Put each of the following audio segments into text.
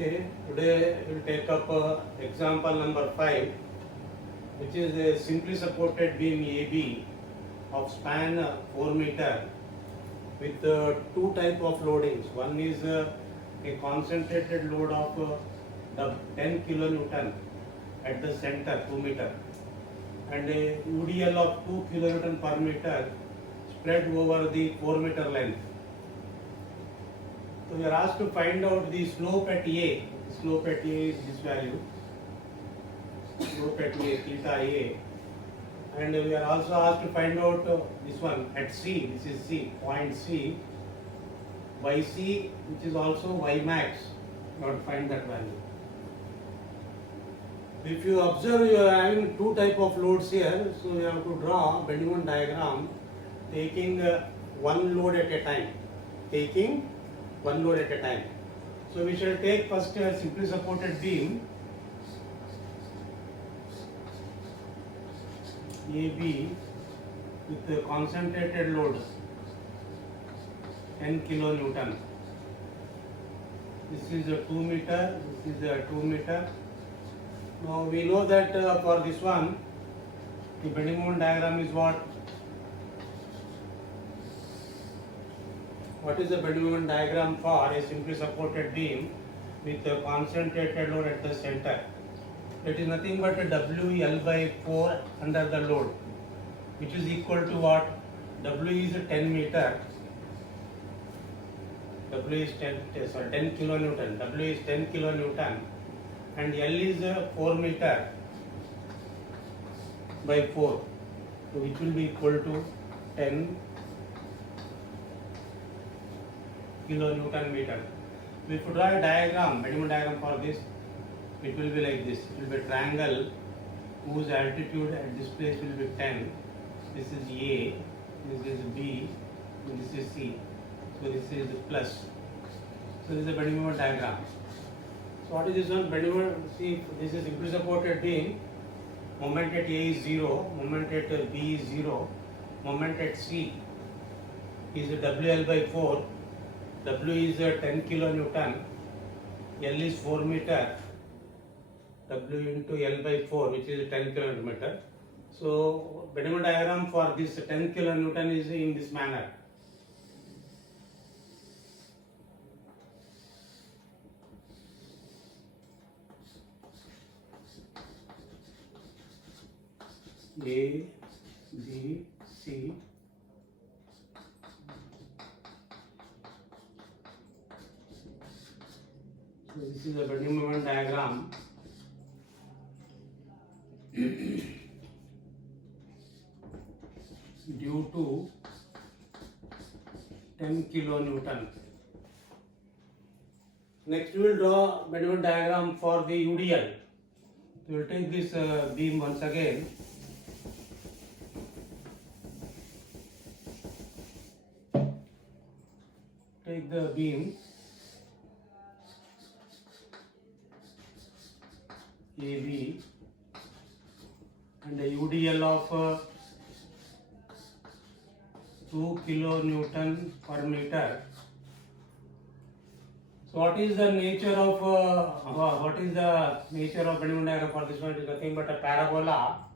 Okay, today we will take up example number 5, which is a simply supported beam AB of span 4 meter with two type of loadings. One is a concentrated load of the 10 kilonewton at the center 2 meter and a UDL of 2 kilonewton per meter spread over the 4 meter length. So we are asked to find out the slope at A. The slope at A is this value. Slope at A, theta A. And we are also asked to find out this one at C. This is C, point C. YC, which is also Y max. You have to find that value. If you observe, you are having two type of loads here. So you have to draw bending moment diagram taking one load at a time. Taking one load at a time. So we shall take first a simply supported beam AB with a concentrated load 10 kilonewton. This is a 2 meter, this is a 2 meter. Now we know that for this one, the bending moment diagram is what? What is the bending moment diagram for a simply supported beam with a concentrated load at the center? It is nothing but a WL by 4 under the load, which is equal to what? W is 10 meter. W is 10 kilonewton. W is 10 kilonewton and L is 4 meter by 4, so which will be equal to 10 kilonewton meter. If you draw a diagram, bending moment diagram for this, it will be like this. It will be a triangle whose altitude at this place will be 10. This is A, this is B, and this is C. So this is plus. So this is a bending moment diagram. So what is this one? Bending moment, see, this is simply supported beam. Moment at A is 0, moment at B is 0, moment at C is WL by 4. W is 10 kilonewton, L is 4 meter, W into L by 4, which is 10 kilonewton. So bending moment diagram for this 10 kilonewton is in this manner. A, B, C. So this is a bending moment diagram. Due to 10 kilonewton. Next we will draw bending moment diagram for the UDL. We will take this beam once again. Take the beam AB and a UDL of 2 kilonewton per meter. So what is the nature of bending moment diagram for this one? It is nothing but a parabola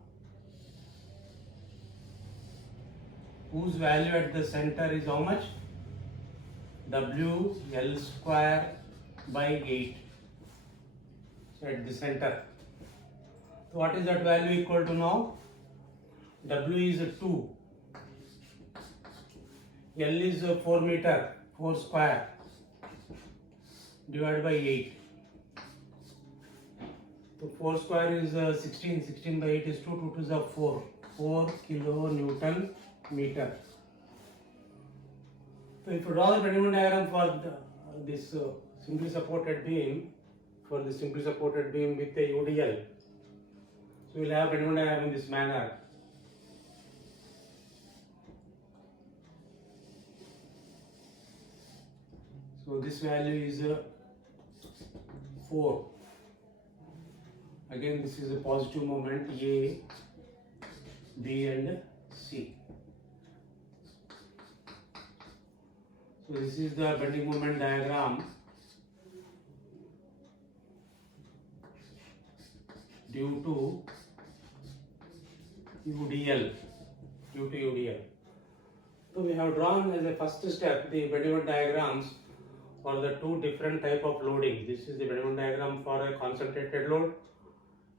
whose value at the center is how much? WL square by 8. So at the center. So what is that value equal to now? W is 2. L is 4 meter, 4 square divided by 8. So 4 square is 16, 16 by 8 is 2, 2 is 4, 4 kilonewton meter. So if you draw the bending moment diagram for this simply supported beam, with the UDL, so we will have bending moment diagram in this manner. So this value is 4. Again, this is a positive moment A, B and C. So this is the bending moment diagram due to UDL. So we have drawn as a first step the Bedi diagrams for the two different type of loading. This is the Bedi diagram for a concentrated load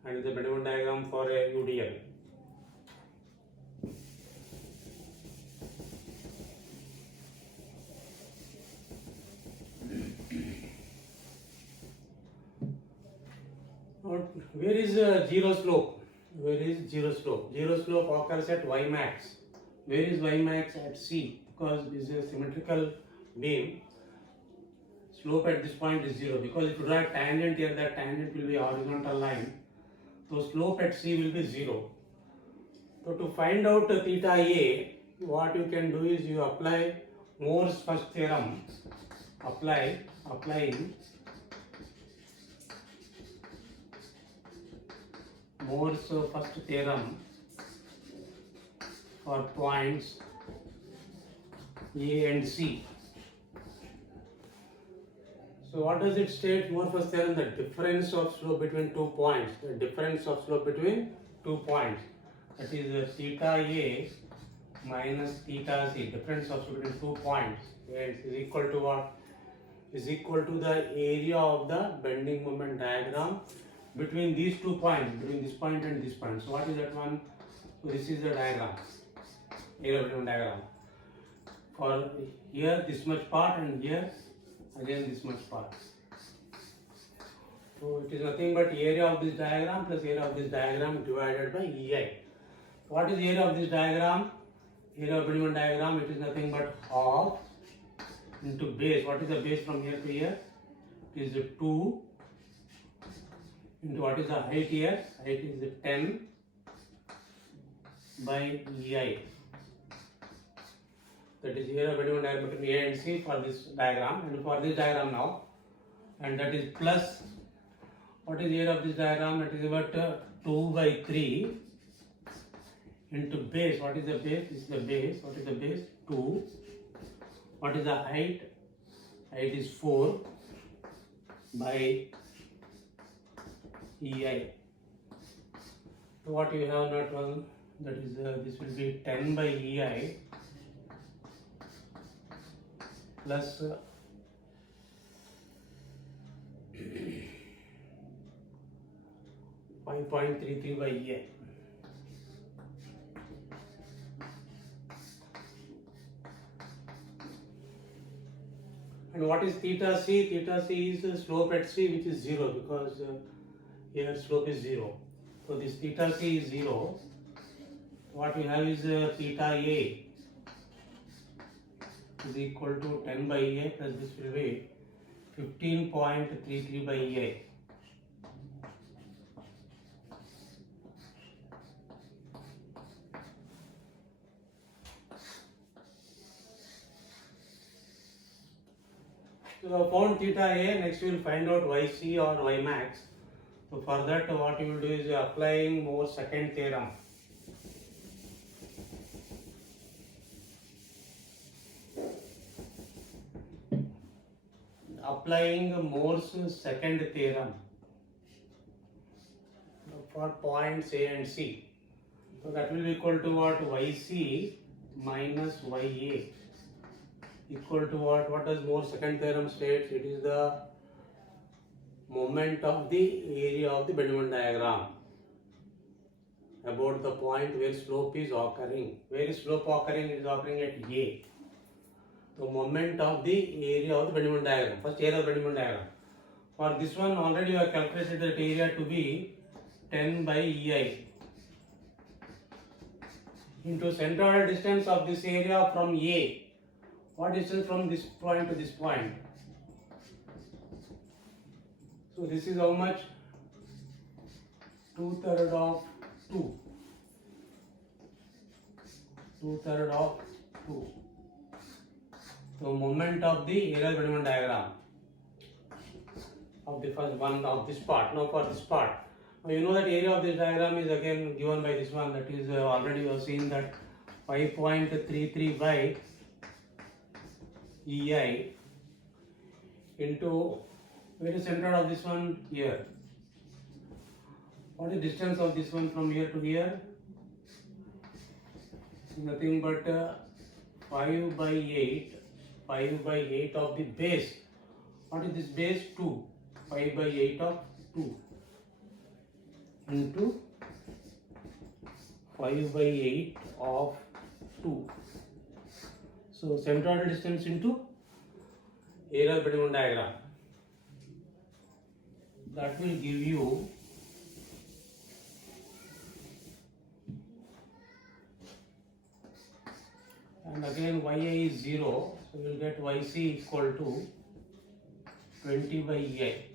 and the Bedi diagram for a UDL. Where is zero slope? Zero slope occurs at Y max. Where is Y max? At C, because this is a symmetrical beam. Slope at this point is 0, because if you draw a tangent here, that tangent will be a horizontal line. So slope at C will be 0. So to find out theta A, what you can do is you apply Moore's first theorem. Applying Moore's first theorem for points A and C. So what does it state? Moore's first theorem, the difference of slope between 2 points. The difference of slope between 2 points. That is theta A minus theta C. Difference of slope between 2 points. Is equal to what? Is equal to the area of the bending moment diagram between these 2 points, between this point and this point. So what is that one? So this is the diagram, area of bending diagram. For here this much part and here again this much part. So it is nothing but area of this diagram plus area of this diagram divided by EI. What is the area of this diagram? Area of bending diagram, it is nothing but half into base. What is the base from here to here? It is 2 into what is the height here? Height is 10 by EI. That is area of bending diagram between A and C for this diagram, and for this diagram now, and that is plus, what is the area of this diagram? It is about 2 by 3 into base. What is the base? This is the base. What is the base? 2. What is the height? Height is 4 by EI. So what you have not well, that is this will be 10 by EI plus 5.33 by EI. And what is theta C? Theta C is slope at C, which is 0, because here slope is 0. So this theta C is 0. What we have is theta A is equal to 10 by EA plus this will be 15.33 by EA. So found theta A, next we will find out YC or Y max. So for that what you will do is applying Moore's second theorem. Applying Moore's second theorem for points A and C. So that will be equal to what? YC minus YA equal to what? What does Moore's second theorem states? It is the moment of the area of the bending diagram about the point where slope is occurring. Where is slope occurring? It is occurring at A. The moment of the area of the bending diagram. First area of the bending diagram. For this one already you have calculated that area to be 10 by EI into central distance of this area from A. What distance from this point to this point? So this is how much? 2/3 of 2. 2/3 of 2. So moment of the area bending diagram of the first one of this part. Now for this part, now you know that area of this diagram is again given by this one. That is already you have seen that 5.33 by EI into, where is center of this one? Here. What is the distance of this one from here to here? Nothing but 5 by 8. 5 by 8 of the base. What is this base? 2. 5 by 8 of 2 into 5 by 8 of 2. So centroidal distance into area of Bediamond diagram. That will give you and again YA is 0, so you will get YC equal to 20 by A.